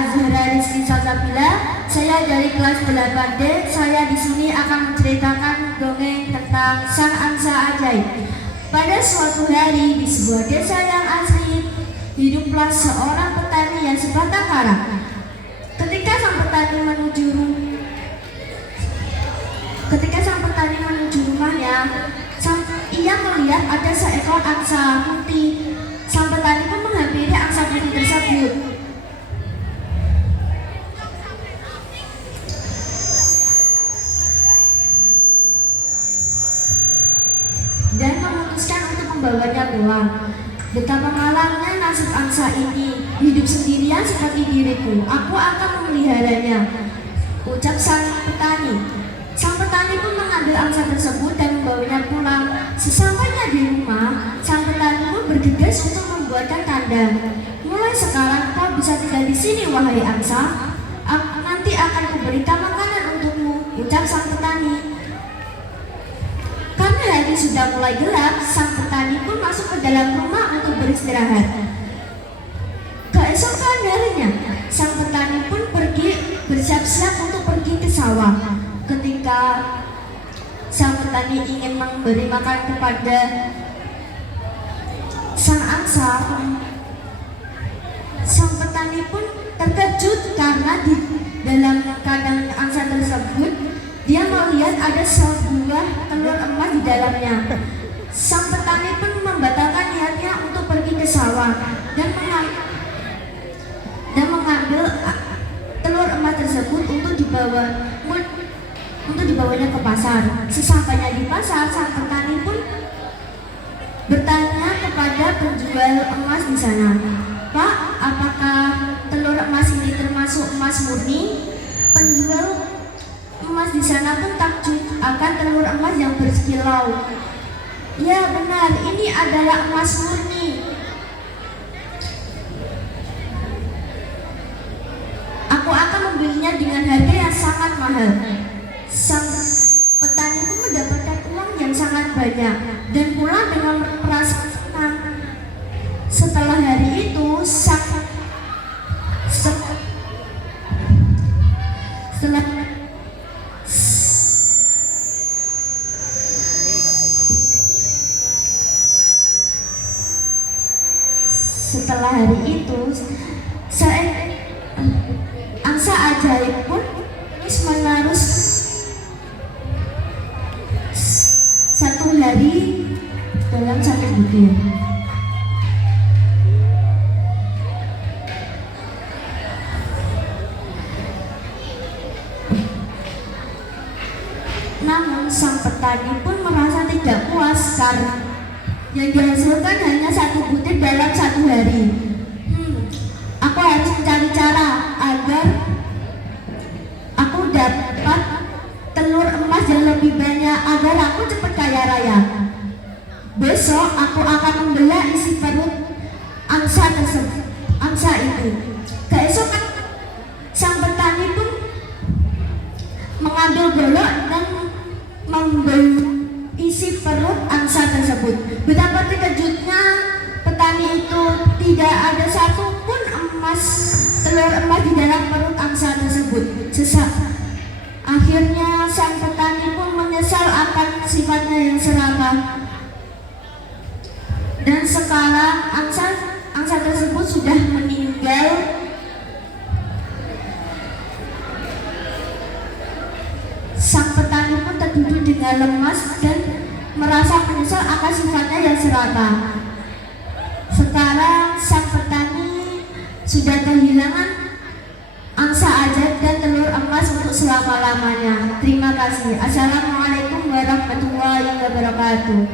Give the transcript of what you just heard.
Azhara Rizky Salsabila. Saya dari kelas 8D. Saya di sini akan menceritakan dongeng tentang sang angsa ajaib. Pada suatu hari di sebuah desa yang asri, hiduplah seorang petani yang sebatang kara. Ketika sang petani menuju rumahnya, ia melihat ada seekor angsa putih. Sang petani pun menghampiri angsa putih tersebut. Dan memutuskan untuk membawanya pulang. Betapa malangnya nasib angsa ini, hidup sendirian seperti diriku. Aku akan memeliharanya, ucap sang petani. Sang petani pun mengambil angsa tersebut dan membawanya pulang. Sesampainya di rumah, sang petani pun bergegas untuk membuatkan kandang. Mulai sekarang kau bisa tinggal di sini, wahai angsa. Nanti akan kuberikan makanan untukmu, ucap sang petani. Karena hari sudah mulai gelap, sang petani pun masuk ke dalam rumah untuk beristirahat. Keesokan harinya, sang petani pun pergi bersiap-siap untuk pergi ke sawah. Ketika sang petani ingin memberi makan kepada sang angsa, sang petani pun terkejut karena di dalam kandang angsa tersebut dia melihat ada sebuah telur emas di dalamnya. Sang petani pun membatalkan niatnya untuk pergi ke sawah dan mengambil telur emas tersebut untuk dibawanya ke pasar. Sesampainya di pasar, sang petani pun bertanya kepada penjual emas di sana, "Pak, apakah telur emas ini termasuk emas murni?" Penjual emas di sana pun takjub akan telur emas yang berkilau. "Ya benar, ini adalah emas murni. Aku akan membelinya dengan harga yang sangat mahal." Sang petani pun mendapatkan uang yang sangat banyak dan pulang dengan perasaan senang. Setelah hari itu, setelah hari itu, angsa ajaib pun terus menerus satu hari dalam satu butir. Namun sang petani pun merasa tidak puas karena yang dihasilkan hanya satu butir dalam satu hari. Aku harus mencari cara agar aku dapat telur emas yang lebih banyak agar aku cepat kaya raya. Besok aku akan membelah isi perut angsa itu. Keesokan sang petani pun mengambil golok dan membelah isi perut angsa tersebut. Betapa terkejutnya petani itu, tidak ada satupun telur emas di dalam perut angsa tersebut. Akhirnya sang petani pun menyesal akan sifatnya yang serakah. Dan sekarang angsa tersebut sudah meninggal. Sang petani pun tertidur dengan lemas dan merasa menyesal akan sifatnya yang serakah. Sekarang sang petani sudah kehilangan angsa ajaib dan telur emas untuk selama-lamanya. Terima kasih. Assalamualaikum warahmatullahi wabarakatuh.